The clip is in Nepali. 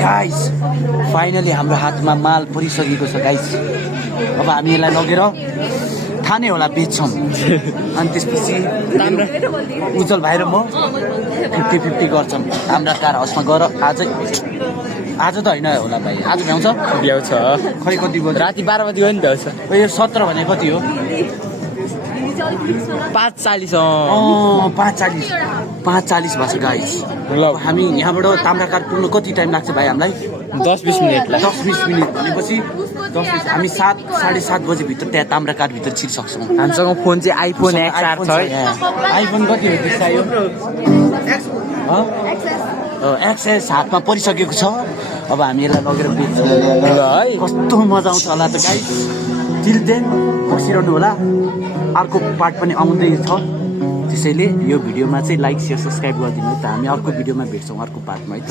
गाइस फाइनली हाम्रो हातमा माल परिसकेको छ गाइस। अब हामी यसलाई लगेर थाहा नै होला बेच्छौँ। अनि त्यसपछि उज्जवल भाइ र म 50-50 गर्छौँ। हाम्रा कार हाउसमा गएर आज त होइन होला भाइ, आज भ्याउँछ खै कति बजी? राति 12 बजी हो नि भ्याउँछ। यो 17 भने कति हो? 5:40 5:40 भएको छ गाइस। ल हामी यहाँबाट ताम्राकार पुग्नु कति टाइम लाग्छ भाइ हामीलाई? 10-20 मिनेट 10-20 मिनट भनेपछि 10-20 हामी 7-7:30 बजी भित्र त्यहाँ ताम्राकार भित्र छिर्सक्छौँ। हामीसँग फोन चाहिँ आइफोन XR छ है। आइफोन कति हो त्यसमा यो? एक्सेस हातमा परिसकेको छ। अब हामी यसलाई लगेर बेच्छौँ है। कस्तो मजा आउँछ होला त गाइस। टिल देन बसिरहनु होला, अर्को पार्ट पनि आउँदैछ। त्यसैले यो भिडियोमा चाहिँ लाइक, सेयर, सब्सक्राइब गरिदिनु। त हामी अर्को भिडियोमा भेट्छौँ अर्को पार्टमा है त।